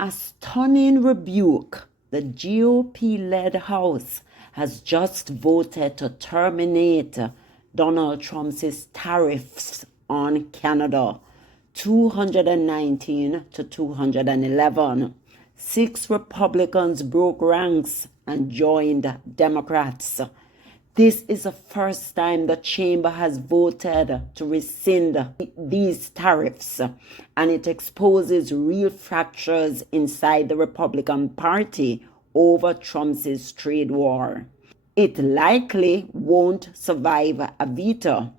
a stunning rebuke, the GOP-led House has just voted to terminate Donald Trump's tariffs on Canada, 219 to 211. 6 Republicans broke ranks and joined Democrats. This is the first time the chamber has voted to rescind these tariffs, and it exposes real fractures inside the Republican Party over Trump's trade war. It likely won't survive a veto,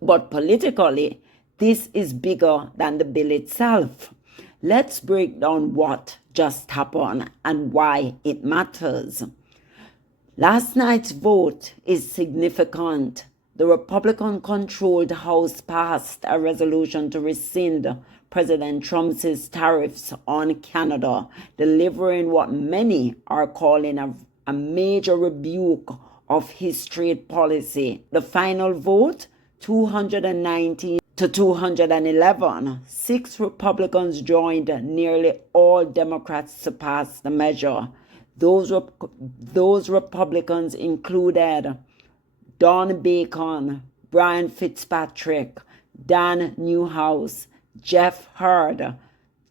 but politically, this is bigger than the bill itself. Let's break down what just happened and why it matters. Last night's vote is significant. The Republican-controlled House passed a resolution to rescind President Trump's tariffs on Canada, delivering what many are calling a major rebuke of his trade policy. The final vote, 219 to 211. 6 Republicans joined nearly all Democrats to pass the measure. Those Republicans included Don Bacon, Brian Fitzpatrick, Dan Newhouse, Jeff Hurd,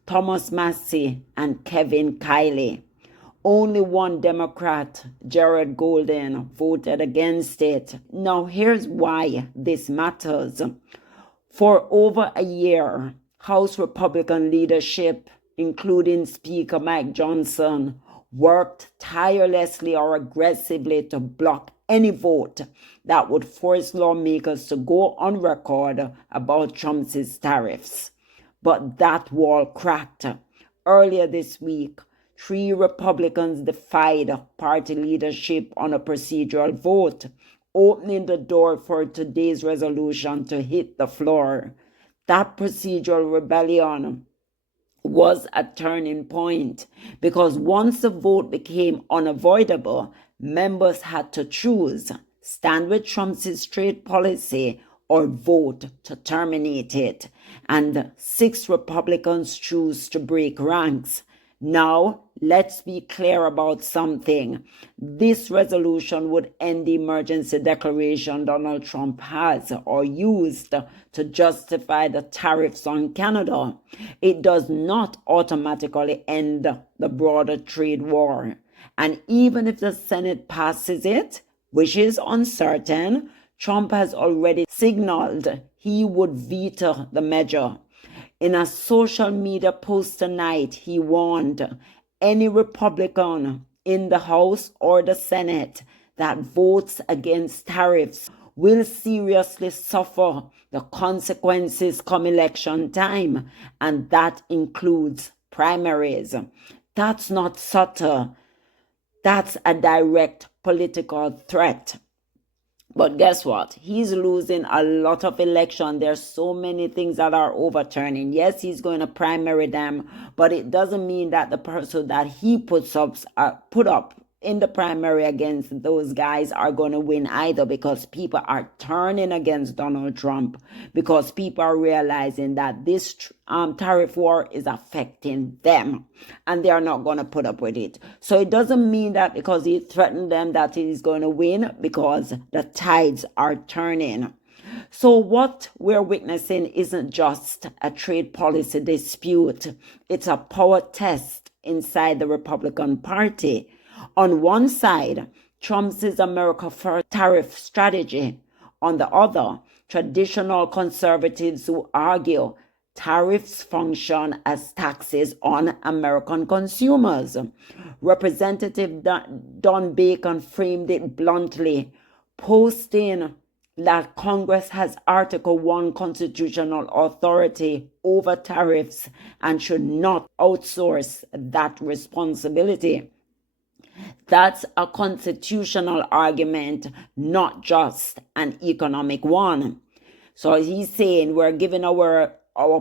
Thomas Massey, and Kevin Kiley. Only one Democrat, Jared Golden, voted against it. Now here's why this matters. For over a year, House Republican leadership, including Speaker Mike Johnson, worked tirelessly or aggressively to block any vote that would force lawmakers to go on record about Trump's tariffs. But that wall cracked. Earlier this week, 3 Republicans defied party leadership on a procedural vote, opening the door for today's resolution to hit the floor. That procedural rebellion was a turning point because once the vote became unavoidable, members had to choose: stand with Trump's trade policy or vote to terminate it. And 6 Republicans choose to break ranks. Now, let's be clear about something. This resolution would end the emergency declaration Donald Trump has or used to justify the tariffs on Canada. It does not automatically end the broader trade war. And even if the Senate passes it, which is uncertain, Trump has already signaled he would veto the measure. In a social media post tonight, he warned any Republican in the House or the Senate that votes against tariffs will seriously suffer the consequences come election time, and that includes primaries. That's not subtle. That's a direct political threat. But guess what? He's losing a lot of election. There's so many things that are overturning. Yes, he's going to primary them, but it doesn't mean that the person that he put up in the primary against those guys are going to win either, because people are turning against Donald Trump, because people are realizing that this tariff war is affecting them and they are not going to put up with it. So it doesn't mean that because he threatened them that he's going to win, because the tides are turning. So what we're witnessing isn't just a trade policy dispute. It's a power test inside the Republican Party. On one side, Trump's America First tariff strategy. On the other, traditional conservatives who argue tariffs function as taxes on American consumers. Representative Don Bacon framed it bluntly, posting that Congress has Article 1 constitutional authority over tariffs and should not outsource that responsibility. That's a constitutional argument, not just an economic one. So he's saying we're giving our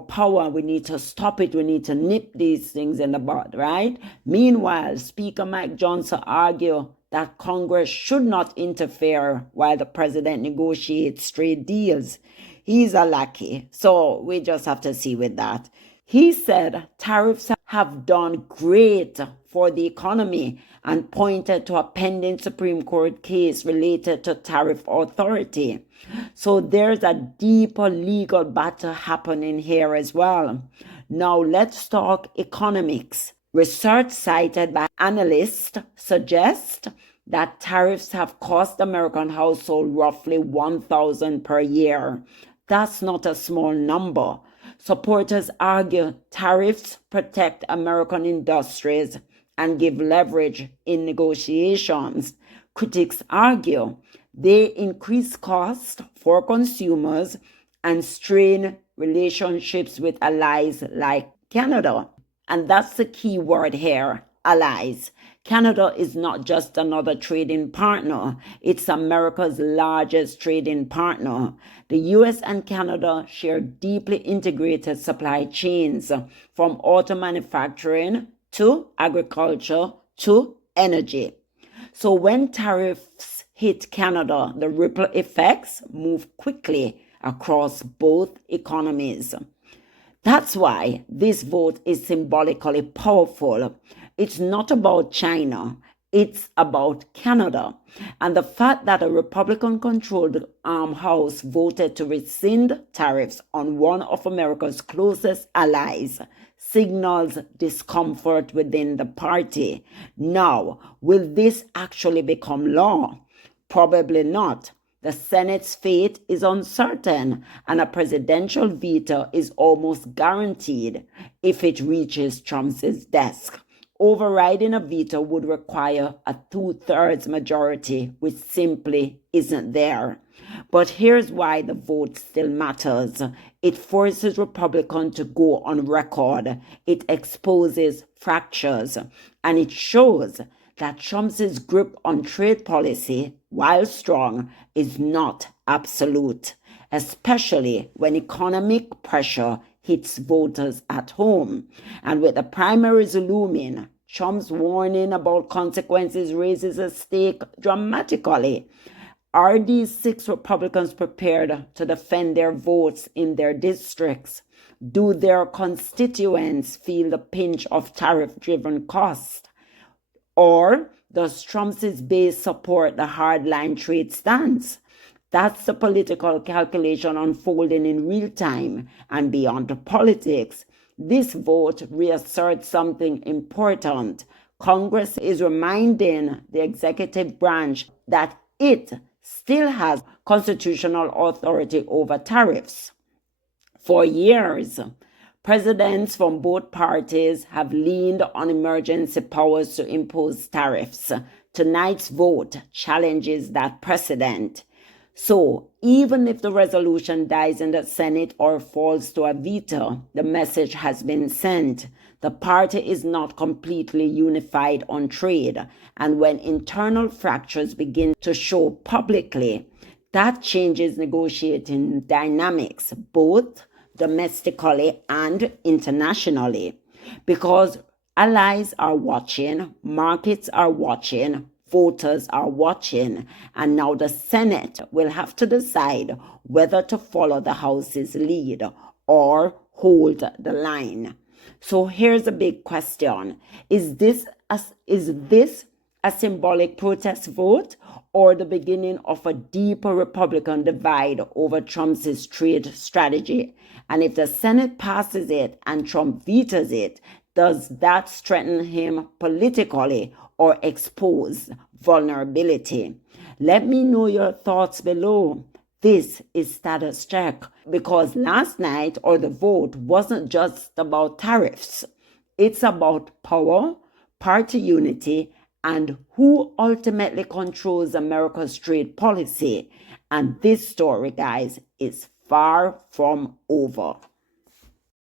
power, we need to stop it, we need to nip these things in the bud, right? Meanwhile, Speaker Mike Johnson argued that Congress should not interfere while the president negotiates trade deals. He's a lackey, so we just have to see with that. He said tariffs have done great for the economy and pointed to a pending Supreme Court case related to tariff authority. So there's a deeper legal battle happening here as well. Now let's talk economics. Research cited by analysts suggests that tariffs have cost American households roughly $1,000 per year. That's not a small number. Supporters argue tariffs protect American industries and give leverage in negotiations. Critics argue they increase costs for consumers and strain relationships with allies like Canada. And that's the key word here, allies. Canada is not just another trading partner, it's America's largest trading partner. The U.S. and Canada share deeply integrated supply chains, from auto manufacturing to agriculture to energy. So when tariffs hit Canada, the ripple effects move quickly across both economies. That's why this vote is symbolically powerful. It's not about China, it's about Canada. And the fact that a Republican-controlled House voted to rescind tariffs on one of America's closest allies signals discomfort within the party. Now, will this actually become law? Probably not. The Senate's fate is uncertain, and a presidential veto is almost guaranteed if it reaches Trump's desk. Overriding a veto would require a 2/3 majority, which simply isn't there. But here's why the vote still matters. It forces Republicans to go on record. It exposes fractures, and it shows that Trump's grip on trade policy, while strong, is not absolute, especially when economic pressure hits voters at home. And with the primaries looming, Trump's warning about consequences raises a stake dramatically. Are these 6 Republicans prepared to defend their votes in their districts? Do their constituents feel the pinch of tariff-driven costs? Or does Trump's base support the hardline trade stance? That's the political calculation unfolding in real time. And beyond the politics, this vote reasserts something important. Congress is reminding the executive branch that it still has constitutional authority over tariffs. For years, presidents from both parties have leaned on emergency powers to impose tariffs. Tonight's vote challenges that precedent. So, even if the resolution dies in the Senate or falls to a veto, the message has been sent. The party is not completely unified on trade, and when internal fractures begin to show publicly, that changes negotiating dynamics, both domestically and internationally, because allies are watching, markets are watching, voters are watching, and now the Senate will have to decide whether to follow the House's lead or hold the line. So here's a big question. Is this a symbolic protest vote or the beginning of a deeper Republican divide over Trump's trade strategy? And if the Senate passes it and Trump vetoes it, does that strengthen him politically or expose vulnerability? Let me know your thoughts below. This is Status Check, because last night, or the vote, wasn't just about tariffs. It's about power, party unity, and who ultimately controls America's trade policy. And this story, guys, is far from over.